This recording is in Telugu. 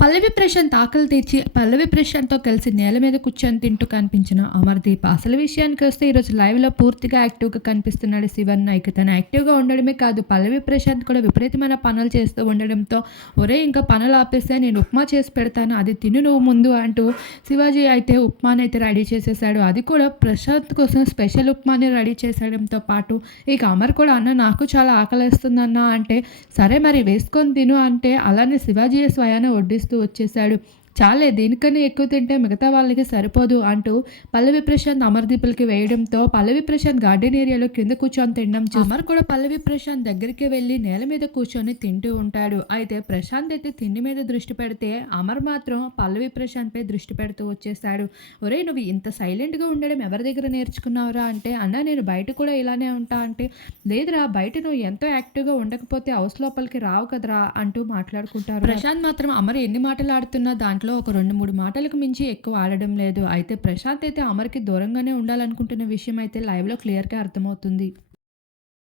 పల్లవి ప్రశాంత్ ఆకలి తీర్చి పల్లవి ప్రశాంత్తో కలిసి నేల మీద కూర్చొని తింటూ కనిపించిన అమర్దీప్. అసలు విషయానికి వస్తే ఈరోజు లైవ్లో పూర్తిగా యాక్టివ్గా కనిపిస్తున్నాడు శివన్ నాయక్. తను యాక్టివ్గా ఉండడమే కాదు పల్లవి ప్రశాంత్ కూడా విపరీతమైన పనులు చేస్తూ ఉండడంతో ఒరే ఇంకా పనులు ఆపేస్తే నేను ఉప్మా చేసి పెడతాను అది తిను నువ్వు ముందు అంటూ శివాజీ అయితే ఉప్మాని అయితే రెడీ చేసేసాడు. అది కూడా ప్రశాంత్ కోసం స్పెషల్ ఉప్మాని రెడీ చేసేయడంతో పాటు ఇక అమర్ కూడా అన్న నాకు చాలా ఆకలిస్తుందన్న అంటే సరే మరి వేసుకొని తిను అంటే అలానే శివాజీ స్వయాన వడ్డిస్తూ వచ్చేసాడు చాలే దీనికన్నా ఎక్కువ తింటే మిగతా వాళ్ళకి సరిపోదు అంటూ పల్లవి ప్రశాంత్ అమర్దీపులకి వేయడంతో పల్లవి ప్రశాంత్ గార్డెన్ ఏరియాలో కింద కూర్చొని తినడం అమర్ కూడా పల్లవి ప్రశాంత్ దగ్గరికి వెళ్ళి నేల మీద కూర్చొని తింటూ ఉంటాడు. అయితే ప్రశాంత్ అయితే తిండి మీద దృష్టి పెడితే అమర్ మాత్రం పల్లవి ప్రశాంత్ పై దృష్టి పెడుతూ వచ్చేసాడు ఒరే నువ్వు ఇంత సైలెంట్గా ఉండడం ఎవరి దగ్గర నేర్చుకున్నావురా? అంటే అన్న నేను బయట కూడా ఇలానే ఉంటా అంటే లేదురా బయట నువ్వు ఎంతో యాక్టివ్గా ఉండకపోతే హౌస్ లోపలికి రావు కదరా అంటూ మాట్లాడుకుంటారు. ప్రశాంత్ మాత్రం అమర్ ఎన్ని మాటలు ఆడుతున్నా దాంట్లో ఒక రెండు మూడు మాటలకు మించి ఎక్కువ ఆడడం లేదు. అయితే ప్రశాంత్ అయితే అమర్కి దూరంగానే ఉండాలనుకుంటున్న విషయం అయితే లైవ్లో క్లియర్గా అర్థమవుతుంది.